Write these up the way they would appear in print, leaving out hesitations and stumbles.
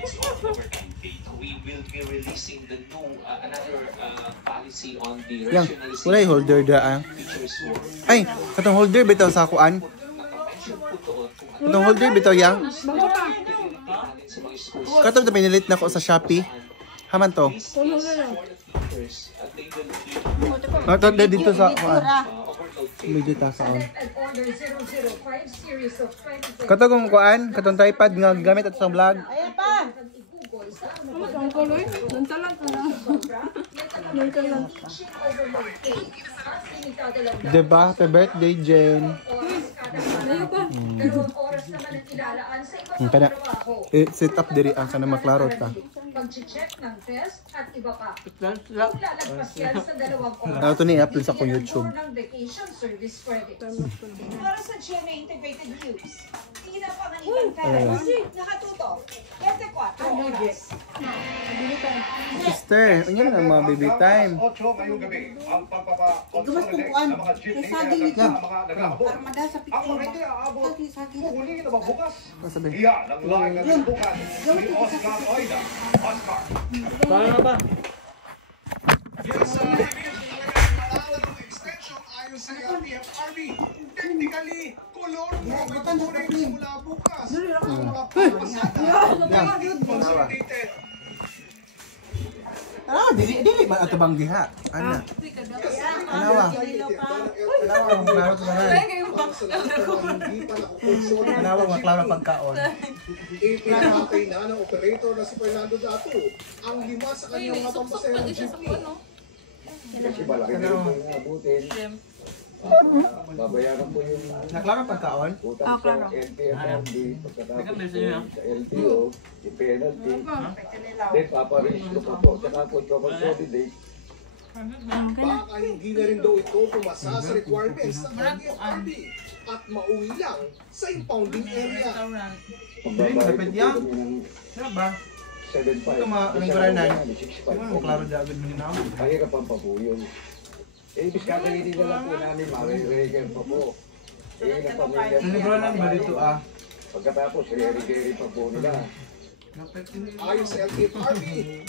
midst of our campaign, we will be releasing the new another policy on the rationalization wala yung holder daan. features for Ay, katong holder bitaw sa kuan. Katong holder bitaw yang. Katong na pinilit na ko sa Shopee. Haman to. Katong dito sa kuan. Medyo tasa on. Katong kuan, katong tripod nga gamit at sa vlog. Ayan pa. Ang kuloy. Nantalan ka na. Nantalan. Diba? Happy birthday, Jen. Ayaw pa. Kana, set up diri ang kana maklarot ka. Pag-check ng test at iba pa. Lalagpas yan sa 2 oras. Ito ni upload sa kong YouTube. Ng vacation service credits. Para sa GMA Integrated News, hindi na panganiban tayo. Nakatuto. 24 oras. Sister, ano na mga baby time? Gumas kung kuan. Kaya saging nito. Para madala sa picture ba? Saging. Kasabi. Yun. Gawin ko sa Paano ba? Yes, extension ayon sa LTFRB. Technically, kolor mo mula bukas. Ang mga consolidated. Dili ba ato bang giha? Ana. Anawa. Anawa ang klaro sa Anawa ang klaro pagkaon. Ipinapatay na ng operator na si Fernando Dato ang 5 sa kanyang mga pampaserong jeepney. Kasi malaki na rin po yung abutin. Babayaran po yung Naklaro pagkaon? utang sa LTFRB pagkatapos po sa LTO, yung penalty. Then paparehistro pa po. Tsaka po consolidate. Baka hindi na rin daw ito pumasa sa requirements ng LTFRB at mauwi lang sa impounding area. Pagbabayad po yan. kami ng Ano ba? 7.5. Ito mga anong garanay? Ano klaro di agad mo ninaman? Mahirapan pa po yun. Ibig kakalitin na lang po namin, ma-re-reger pa po. Ng pamilya. Nilibranan ba dito Pagkatapos, re-reger pa po nila. Ayon sa LTFRB,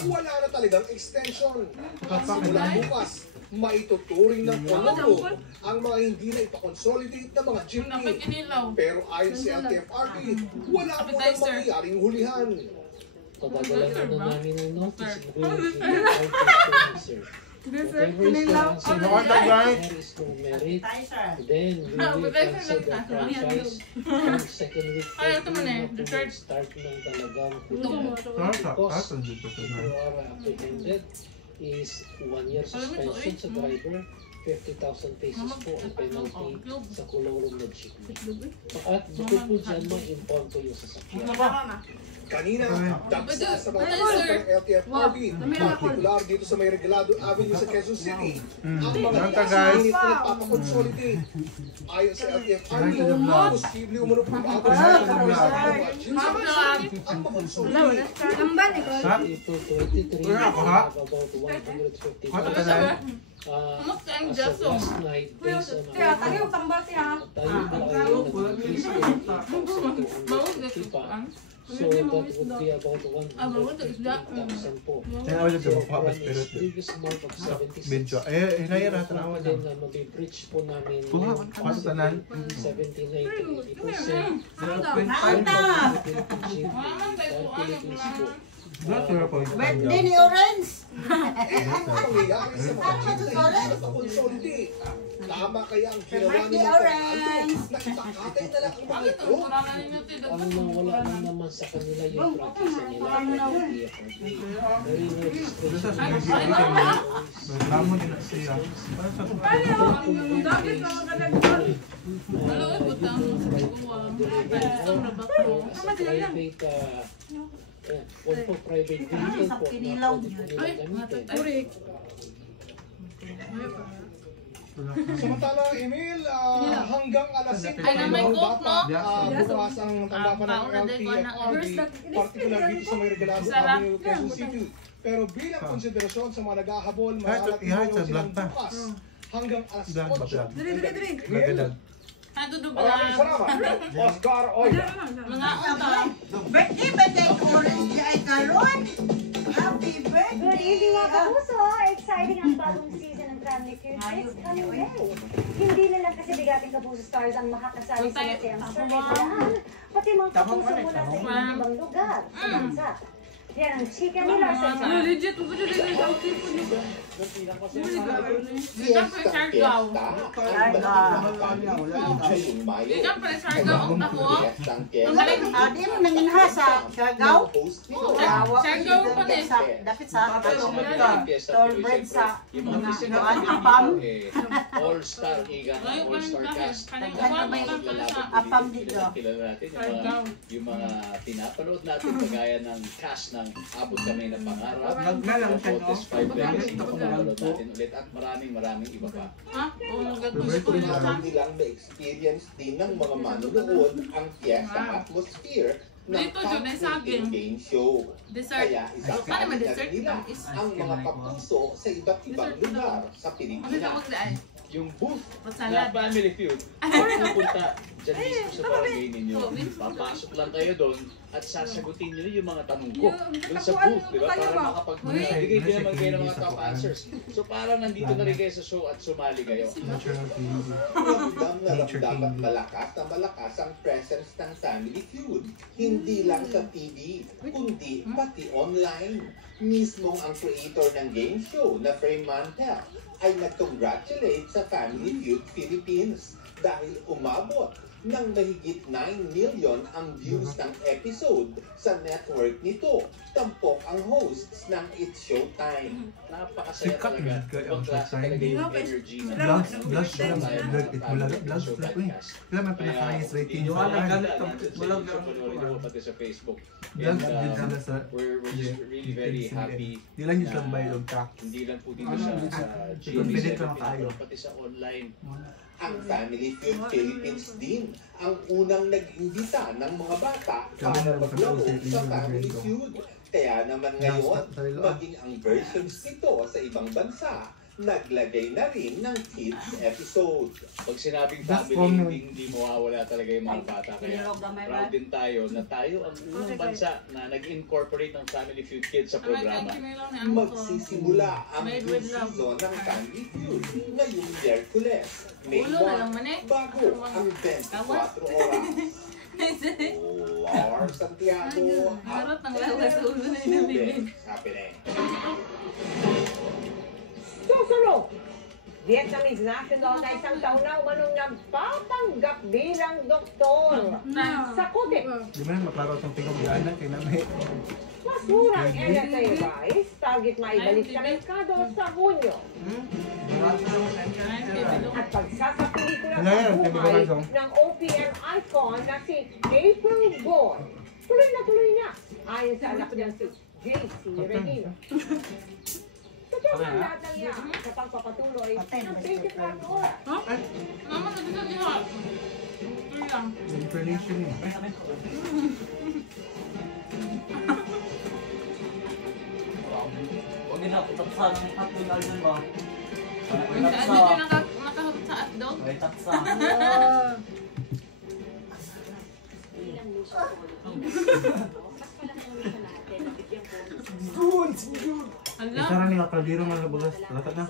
wala na talagang extension. At simula bukas, maituturing ng Colombo ang mga hindi na ipakonsolidate na mga jeepney. Pero ayon sa LTFRB, wala po nang mangyayaring hulihan. Padadala po na namin ng notice. Whatever is the answer, there is no merit. Then we will cancel the franchise. And second week, start ng talagang cost. If you are apprehended, is 1 year suspension sa driver, 50,000 pesos po ang penalty sa kulong na jeepney. At bukod po dyan, ma-inform po yung sasakyan. Kanina, dagsa sa mga kasal ng LTFRB, partikular dito sa may Regalado Avenue sa Quezon City, ang mga unit na nagpapakonsolidate. Ayon sa LTFRB, posible umano po ang makonsolidate. April 23, we have about 155. As of last night, based on our tayo ba ay nag-increase in so that would be about 150,000 po. So from its previous mark of 77, then mabibridge po namin yung 70, 90, 80%. Philippines po. Birthday ni Orange. Ang nangyayari sa mga jeepney na nagpakonsolidate. Tama kaya ang ginawa ni Fernando na ipakatay na lang ang mga ito? Ang nawala na naman sa kanila yung practice nila at LTFRB. Very registration. Reklamo din na siya. One po private vehicle po na pwede po nilang gamitin. Samantala, Emil, hanggang alas 5 ng bata, bukas ang tanggapan ng LTFRB, particular dito sa may Regalado Avenue, Quezon City. Pero bilang konsiderasyon sa mga naghahabol, maaaring silang bukas hanggang alas 8. Dali. Maraming salamat, Oscar Oya. Mga uta. Birthday ko Orange. Ron! Happy birthday! Good evening mga kapuso! Exciting ang bagong season ng Family Feud this coming day. Hindi na lang kasi bigating kapuso stars ang makakasali sa masayang survey, pati mga kapuso mula sa ibang lugar sa bansa. Yan ang chika nila sa Legit, mo ba dyan ang tipo nito? Di mo nanginha sa Siargao? Siargao pa din. Dapat sa tall bread sa apam. All-star, all-star cast. Apam dito. Kilala natin yung mga pinapanood natin kagaya ng cast ng Abot Kami ng Pangarap, Fortes 5 Legacy, pinapanood natin ulit at maraming iba pa. Kailangan nilang na-experience din ng mga manonood ang fiesta atmosphere ng Pop-Rating Game Show. Kaya isasama nila ang mga kapuso sa iba't ibang lugar sa Pilipinas. Yung booth na Family Feud, pupunta dyan mismo sa barangay ninyo. Papasok lang kayo doon at sasagutin nyo yung mga tanong ko doon sa booth, di ba? Para makapagbigay din naman kayo ng mga top answers. So parang nandito na rin kayo sa show at sumali kayo. Ramdam na ramdam at malakas ang presence ng Family Feud. Hindi lang sa TV, kundi pati online. Mismong ang creator ng game show na Frame Mantel ay nag-congratulate sa Family Feud Philippines dahil umabot ng mahigit 9 million ang views ng episode sa network nito. Tampok ang hosts ng It's Showtime. Napakasaya talaga. Ibang klase talaga yung energy na Blush lang. Blush lang. Wala man pinaka-highest rating. Walang pati sa Facebook. And we're just really very happy. Di lang yung sambay yung track. Hindi lang po dito sa Confident lang tayo. pati sa online. Ang Family Feud Philippines din ang unang nag-imbita ng mga bata para maglaro sa Family Feud. Kaya naman ngayon, maging ang versions nito sa ibang bansa, naglagay na rin ng kids episode. Pag sinabing family, hindi mawawala talaga yung mga bata. Kaya proud din tayo na tayo ang unang bansa na nag-incorporate ng Family Feud Kids sa programa. Magsisimula ang new season ng Family Feud ngayong Miyerkules, May 1, bago ang 24 oras. Lar Santiago at happening. Susunod, Vietnamese national na isang taon na umanong nagpapanggap bilang doktor sa Kutik. Di ba na maklaro itong pinag-gaanan kay namin? Masurang NSA Vice, target maibalik sa merkado sa Hunyo. At pagsasapili ko lang sa buhay ng OPM icon na si April Boy. Tuloy na ayon sa anak niya si JC Regino. Totoo ang lahat ng yan sa pagpapatuloy ng 24 oras. Mama, nagdito niya. Ito lang. Information eh. Huwag nila ako tapsahan ng hotdog alden ba? Ano yung nakahapot sa hotdog? Ay, tapsa. Isa rin nga kaldero nga nabugas. Lahat na.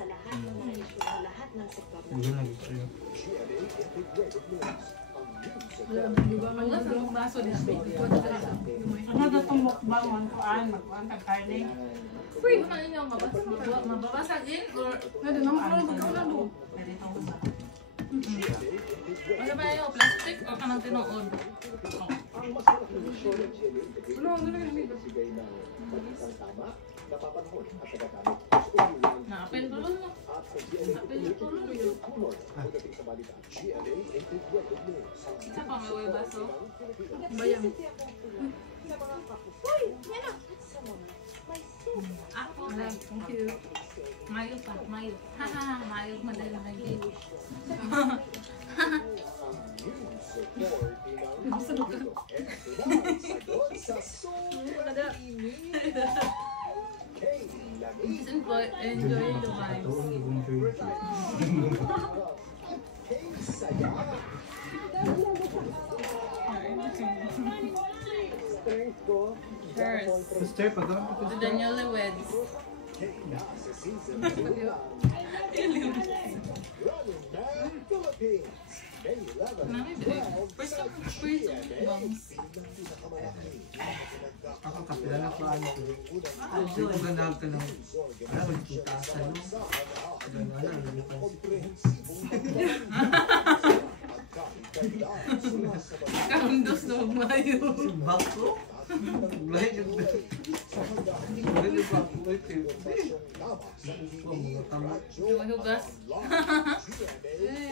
Bugan na gusto yun. Ang baso din. Ano na itong mukbang magkuhan kang karne? Uy, ano yung mababasag din? Or ano naman ko lang magkaulan doon? Ano ba yung plastic o kanang tinood? Ano na yung Napin tulong mo. Napin tulong mo. Isa pa may baso? Bayang. Uy, yan na. Ako. Thank you. Mayo pa, mayo. Haha, mayo madala lagi. Enjoy the vibes. First. sister, pagkakas mo Si Daniel Leweds. Ako kapilala ko ano ko. Hindi ko gandang ka ng ano ko tutasan mo. Kandos na magmayo. Bako? Lahat yung hindi pa ako ito. Mga tama. Hugas.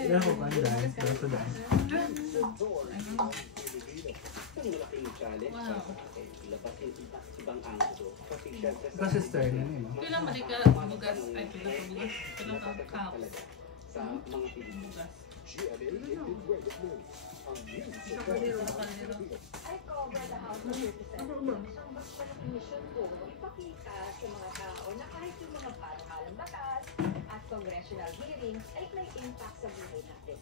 Pero ko pa dahil. Pero ko dahil. Ba sister na niyo? Kailan ba di ka bugas? Ay, kailan ka bugas? Kailan ka kaos? Bugas. Sa kaldero. I cover the house of representatives. Ang gusto ng mission ko, ipakita sa mga tao na kahit yung mga panukalang batas at congressional hearings ay may impact sa buhay natin.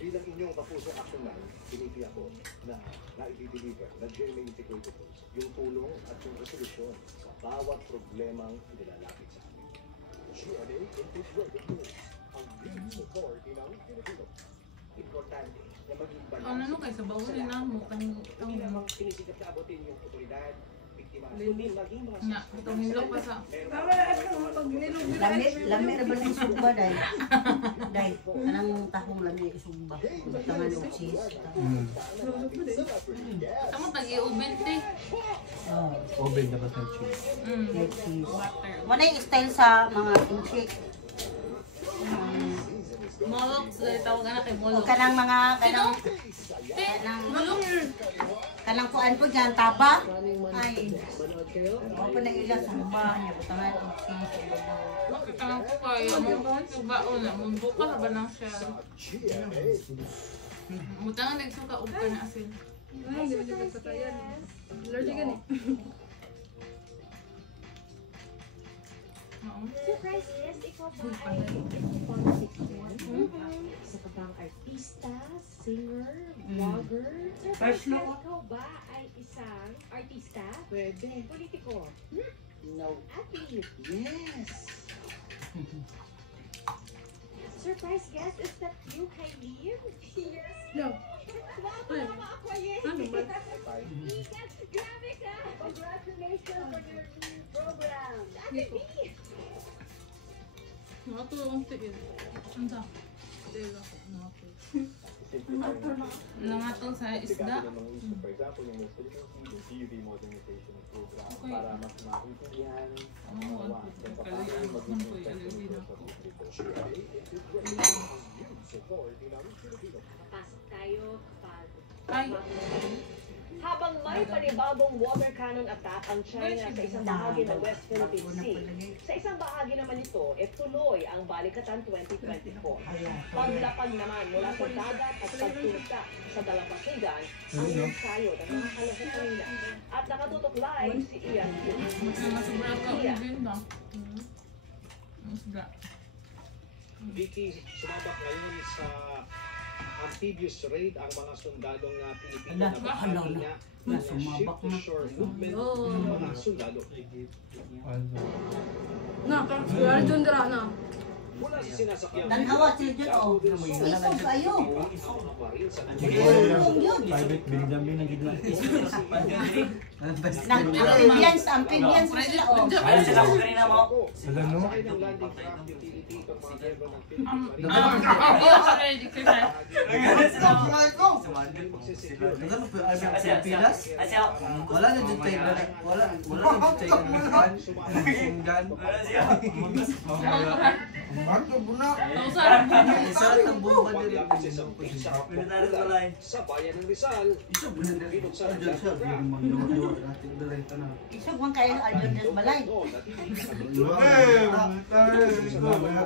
Bilang inyong kapusong aksyonan, pinipili ako na naidideliver na GMA Integrated News yung tulong at yung resolusyon sa bawat problemang nilalapit sa amin. GMA Integrated News, ang news authority ng Pilipino. Importante na maging balance. Ano kayo sa bawalin na mo? Hindi lamang sinisikap na abutin yung otoridad, biktima, kundi maging mga Nga, itong hinlok pa sa... Lami na ba ng sumba dahil? Dahil, anong tahong lami sumba? Tangan o cheese. Tama, tag-i-ubin te. Oven dapat ng cheese. Water. Wala yung style sa mga kimchi. Molok, tawag anak kay O Molok. kanang mga, kanang, kanang kuan po dyan, taba. Ay, ako po na ila sa sumba. Niya po tangan o cheese. Kanang ko kayo, baon na, bukas ba nang siya? Mutangan nagsuka og ka na asin. Hindi mo dito patayan. Allergic ka ni. Surprise guest, ikaw ba ay politics yan? Isa ka bang artista, singer, vlogger? Surprise guest, ikaw ba ay isang artista? Pwede. Politiko? No. Athlete? Yes. Surprise guest, is that you, Kylie? Yes. No. Wow, tama ako yes. Grabe ka! Congratulations on your new program. Ate B! Nato ang tigil. Anta. Tela. Nato sa isda. For example, yung TV modernization program para mas maintindihan Papasok tayo kapag Ay. habang may panibagong water cannon attack ang China sa isang bahagi ng West Philippine Sea. Sa isang bahagi naman ito, tuloy ang Balikatan 2024. Paglapag naman mula sa dagat at pagpunta sa dalampasigan ang ensayo ng mga kalusugan nila. At nakatutok live si Ian. Masubra ka ubin ba? Masubra. Vicky, sumabak ngayon sa amphibious raid ang mga sundalong Pilipino na bahagi ng ship-to-shore movement ng mga sundalo. Na, kaya dyan dira na. Mula sa sinasakyan, Tanawa sila dyan, oh. Isog kayo. Private Benjamin ang gitna. Amphibians sila, oh. Ayun sila ko kanina mo. Wala no? Already kasi. Nagano po ay sa Pilas? Wala na dito tayo. Wala na dito tayo. Sunggan. Bakit buna? Isa ang bomba dito. sa bayan ng Rizal, binuksan ang Isog man kayo album ng balay.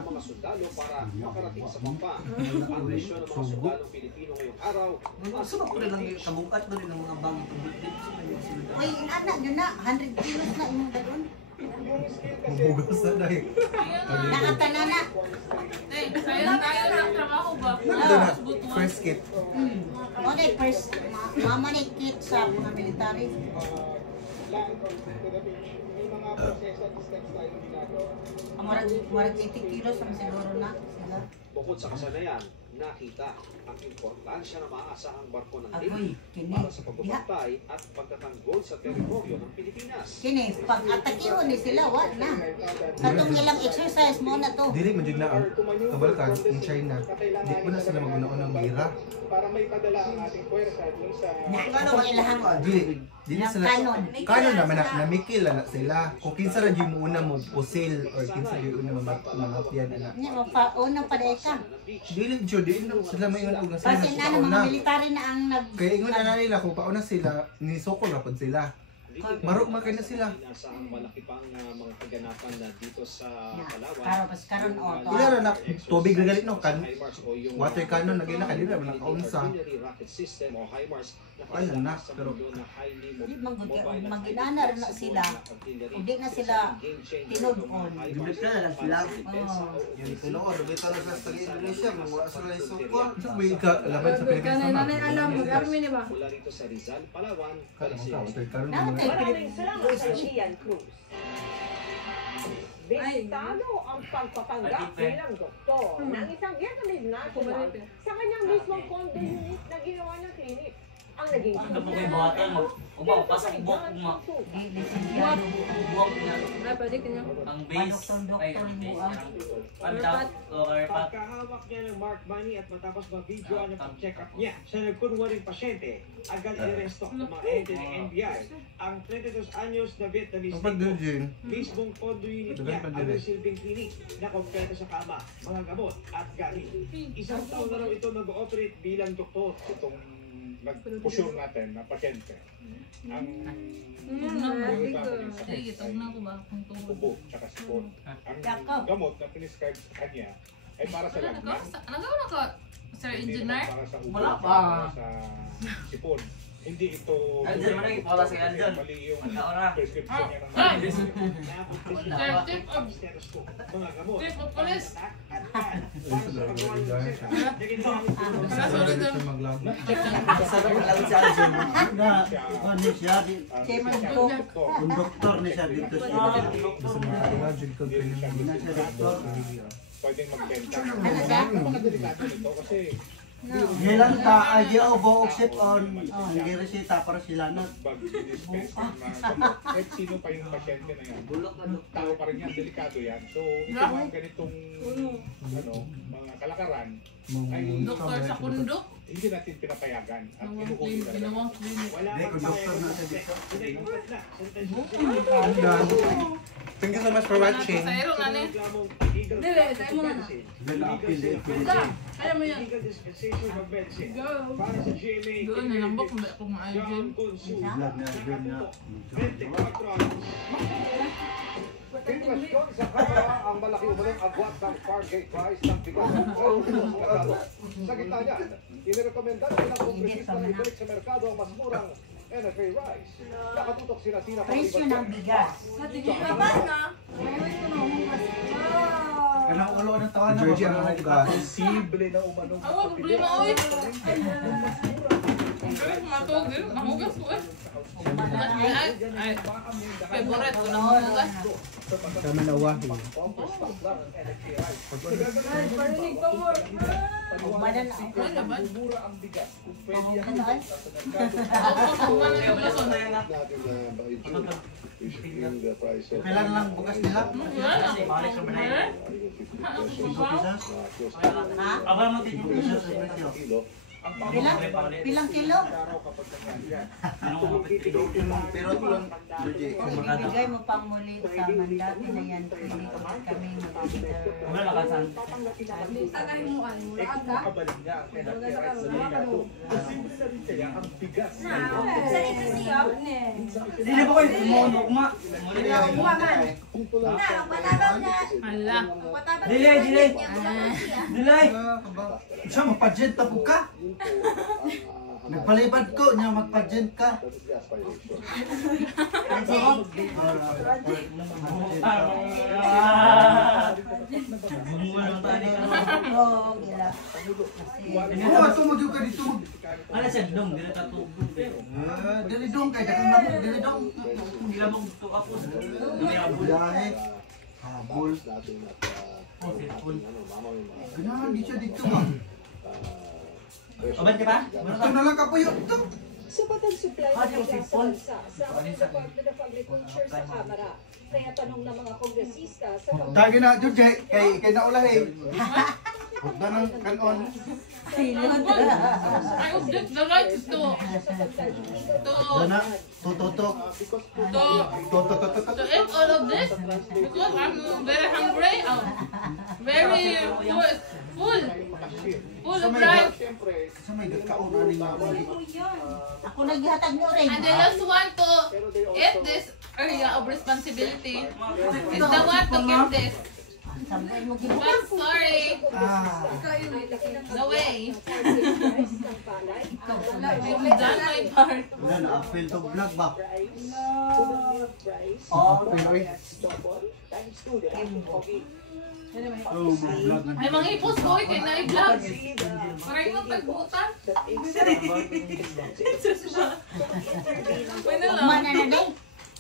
mga sundalo para makarating sa Pampa. Ang misyon ng mga sundalong Pilipino ngayong araw, Saan ko lang kabukat ba rin ng mga bang tubig dito? Uy, anak yun na, 100 kilos na imong dalon. Mabugas na dahil. Nakatala na. Sayang tayo ng trabaho ba? Nandun na, first kit. Okay, first, mama ni kit sa mga military. Marag 80 kilos ang siguro na sila. Bukod sa kasanayan, nakita ang importansya na maaasahang barko ng Agoy, Navy kini. para sa pagbabantay at pagtatanggol sa teritoryo ng Pilipinas. Kini, pag atakiyon ni sila, wala na. Katong ilang exercise mo na to. Dili man jud na ang kabalkan in China. Di po na sila mag-una-unang gira. Para may padala ang ating puwersa dun sa... Nakano ang ilahang Dili sila kanon naman na namikil na sila. Kung kinsa ra jud mo una mo pusil or kinsa jud una mamatian ana. Ni unang paday ka. Dili jud di sila may ingon og sila. Kasi na mga military na ang nag Kaya ingon na nila kung pauna sila ni sokol ra pud sila. Marok man na sila. Inasahang malaki pang mga kaganapan na dito sa Palawan. karon Ila ra na tubig ra galit no kan. Water cannon nagila kanila man kaunsa. Ano na pero maginana rin na sila. Hindi na sila tinudon. Gibit ka na sila. Yung itulo ko, dugay ka na sa Indonesia, mga sa Sukor. So, may laban sa Pilipinas naman. Alam mo, Armin, di ba? Mula rito sa Rizal, Palawan, Maraming salamat sa Ian Cruz. Bintado ang pagpapanggap bilang doktor ng isang Vietnamese national sa kanyang mismong condo unit na ginawa ng klinik. Ang naging Ano po kayo buhatan mo? Umaw, pasang buhok mo. Buhok niya. Ay, pwede ka niya. Ang base. Ay, ang base. Pantap. Karpat. Pagkahawak niya ng Mark Money at matapos mag-videoan ang pag-check up niya sa nagkunwaring pasyente, agad iresto ng mga ente ng NBI ang 32 anyos na Vietnamese nito. Mismong condo unit niya ang silbing klinik na kompleto sa kama, mga gamot at gamit. Isang taon na raw ito nag-ooperate bilang doktor. Itong nag-pusure natin na pasyente. Ang Sige, tawag na ako ba? Kung ubo tsaka sipon. Ang gamot na piniscribe sa kanya ay para sa lagnat. Nagawa na ka, Sir Hindi Engineer? para sa ubo, Wala pa. para sa sipon. Hindi ito Aljan, manay, wala si Aljan. mali yung Wala. prescription niya ng Chief of Police. Nasunod sa maglabo. Sarap lang si Aljan. Ano siya? Kung doktor ni siya dito siya. Basta mga jud ko pinag pwedeng magbenta. Mga delikado nito kasi Hilang ta agyo bo sip on ang giresita para sila not. pag-dispense ng gamot. Kahit sino pa yung pasyente na yan. Tao pa rin yan, delikado yan. So, ito mga ganitong mga kalakaran ay Doktor sa kundok. hindi natin pinapayagan at Ginawang clinic. wala Kung doktor na siya dito. dito. Thank you so much for watching. Sa ero na ni. Dili, tayo mo na. Alam mo yan. Legal dispensation of medicine Go. para sa GMA. Doon, nalambok mo ba akong ma-agent? Pinwestiyon sa Kamara ang malaki umunong agwat ng Fargate price ng bigas. Sa gitna niyan, inirekomenda ng ilang kongresista na ibalik sa merkado ang mas murang NFA rice. Nakatutok sila Tina Presyo ng bigas. Kapag na. Kanang ulo ng tawa na Georgie ang hugas. Posible na umanong Awa, problema ko eh. Matugil, mahugas ko eh. Ay, favorite ko na mahugas. Kami nawahi. Parinig pa mo. Umanan na ako. Ano ba? mura ang bigas. Kung pwede yan Ano? Ako, kumanan yung blason. Kailan lang bukas nila? Wala na. Wala? Ha? Abang mo din yung sa presyo. Pilang kilo? Pero lang Georgie. Ibigay mo pang muli sa mandati na yan. Hindi ko kami Wala na kasan. Tagay mo ano. Wala ka. kabaling niya ang NFA rice sa merkado. Posible na rin kaya ang bigas. Salita siya. Dili ba kayo mono kuma? Hala. Delay. Delay. Siya mapadjet ta po ka. Nagpalipad ko niya magpa-gent ka. Oh, tumugyo ka dito. Ano siya dong, dili ta tubog. Dili dong kay dakang lamok, dili dong. Gila mong to ako. Biyahe. Habol. Ganahan di siya dito ba? Oban ka ba? Ito na lang kapuyo ito. Sapat ang supply ng gas sa bansa sa Department of Agriculture sa Kamara. Kaya tanong ng mga kongresista sa Dagi na jud kay naulahi. Huwag na ng kanon. I object the right to eat all of this because I'm very hungry. Very full of rice. Sa may gagkaon na rin Ako naghatag nyo rin. And they just want to eat this area of responsibility. It's the one to get this. But sorry. No way. I've done my part. Wala na, apel to vlog ba? Ay, mga ipos ko, kaya na-vlog. Para yung tagbutan. Pwede lang. Mana na day.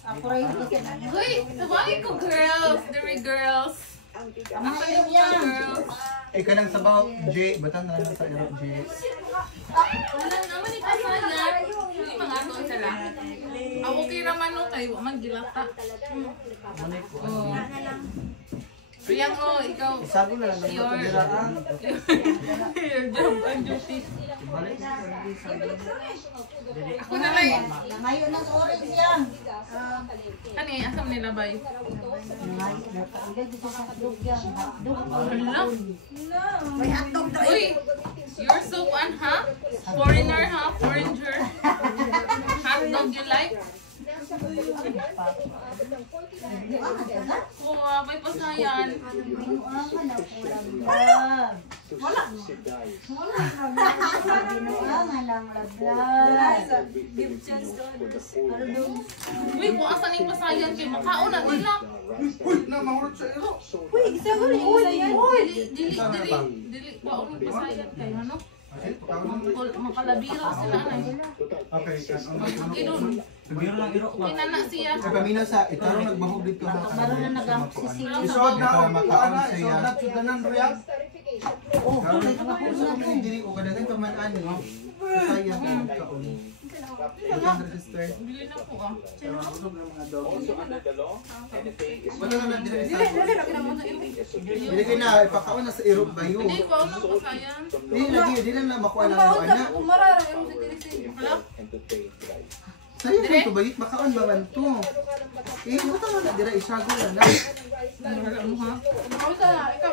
Ako rin kasi na. Uy, sabay ko girls. Dere girls. Ang kayo girls. Ika lang sabaw, J. Batan na lang sa irap, J. Wala naman ikasaya. Hindi mga ato sila. Ako kaya naman no kayo, magilata. Oh. Yang mo, ikaw. Isago na lang ng pagkabiraan. Your job and duty. Ako na lang. Ngayon ang oras yan. Ano yung asam nila ba? May hotdog tayo. Uy, you're so one, ha? Foreigner, ha? Foreigner. Hotdog you like? Oh, may pasayan. Wala. Ginuangan lang laglag. Give chance to Uy, kung asan yung pasayan kayo, makaon na nila. Uy, namahurot sa iro. Uy, isa ko rin yung pasayan. Dili, baon yung pasayan kayo, ano? Makalabira sila na. Okay, Idun. Kinana siya. Sa pamina sa itarong nagbahog dito sa Baro na nag-sisili. Isod na ako makaana, isod na sudanan royal. Oh, sa mga diri ko kadagan paman-an no. Sayang ang kaon. Ang register. Bili na po ah. Wala na diri sa. Dili kina ipakaon na sa Europe ba yun? Hindi ko ano pasayan. Dili na makuha na ako ana. Umarara yung sa tirisig. Sayang ito ba yun? Makaon ba man to? Eh, buta mo na dira isago na. Ano ha? Kami sa ikaw.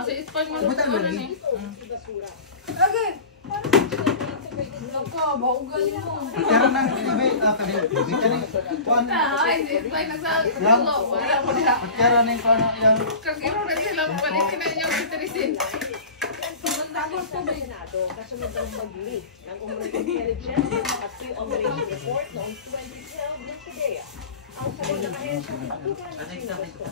Sa Espany mo Buta na lagi. Okay. Nako, baugan mo. Pero nang sabi kadi kani kuan. Ay, sa Espany nagsagulo. Wala mo diha. Pero ning kuan yang Kagiro na sila palitin na inyo iterisin. Kasunod ng mag-leak ng Umrah Intelligence at Pre-Operation Report noong 2012 ng PDEA. Ang sagot ng ahensya ng patutunan ng Sinosto.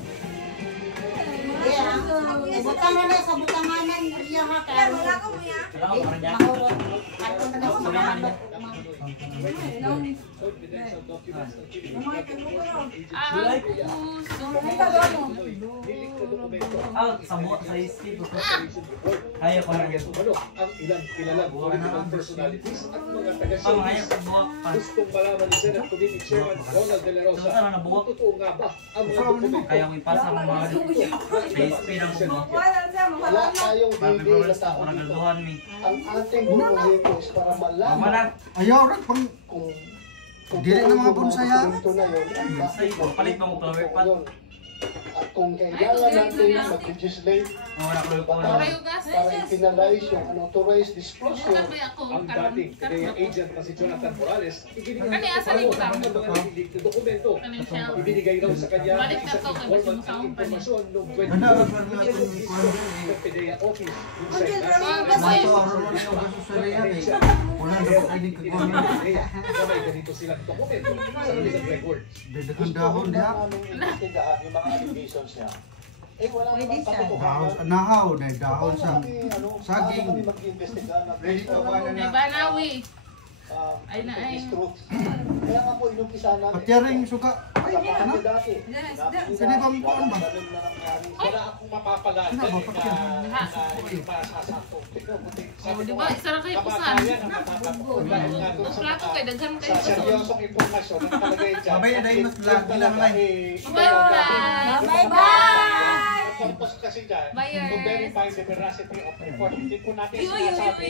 Butangan na sa butanganan niya ha. Kaya wala ko mo ya. Mahurot. Ako na lang sa mga. Sabuat sa isip. Ayaw ko na yan. Ang ilang kilalang political personalities at mga taga-service buwak. gustong malaman ni Senate Committee Chairman Ronald De La Rosa kung totoo nga ba ang mga dokumento. Ayaw ipasa ng mga sa isip ng buwak. Wala tayong hindi na tao dito. Nagaluhan mi. Ang ating proyekto is para malaman ayaw ra pang kung dili na mga bonsaya. ito na yun. Say, palit mo flower pot. At kung kailangan natin mag-legislate para i-penalize yung unauthorized disclosure. Ang dating PDEA agent na si Jonathan Morales, Kani asa ni utang? ang mga nililink na dokumento. Ibinigay raw sa kanya Balik na to, kay formal Basing ang Company. impormasyon noong Ano 2020 ng PDEA office. Yung site Ang na kasi Mato aro na yung gusto sa yan eh. Wala na po pwedeng kukunin. May ganito silang dokumento sa prison records. Dadakang dahon diha. Investigahan yung mga allegations niya. Wala Pwede namang siya. Dahon sa nahaw, na dahon sa saging. kami mag-investiga na Ready to ba na May na? Banawi. Ay na ay. Kaya nga po inumpisa namin. Patiyaring suka. Ay, Sa mga ano? dati. Sino bang kuan ba? Ganun na nangyari. Wala akong mapapaganda Ano ba, na bakit? masasakto. Oh, di ba? Isa lang kayo pusan. Plato kay daghan Sa kayo pusan. seryosong impormasyon na nakalagay dyan. Babay na dahil mas bilang lang. Bye-bye! Purpose kasi dyan, Bye, to verify the veracity of report. Hindi po natin sinasabi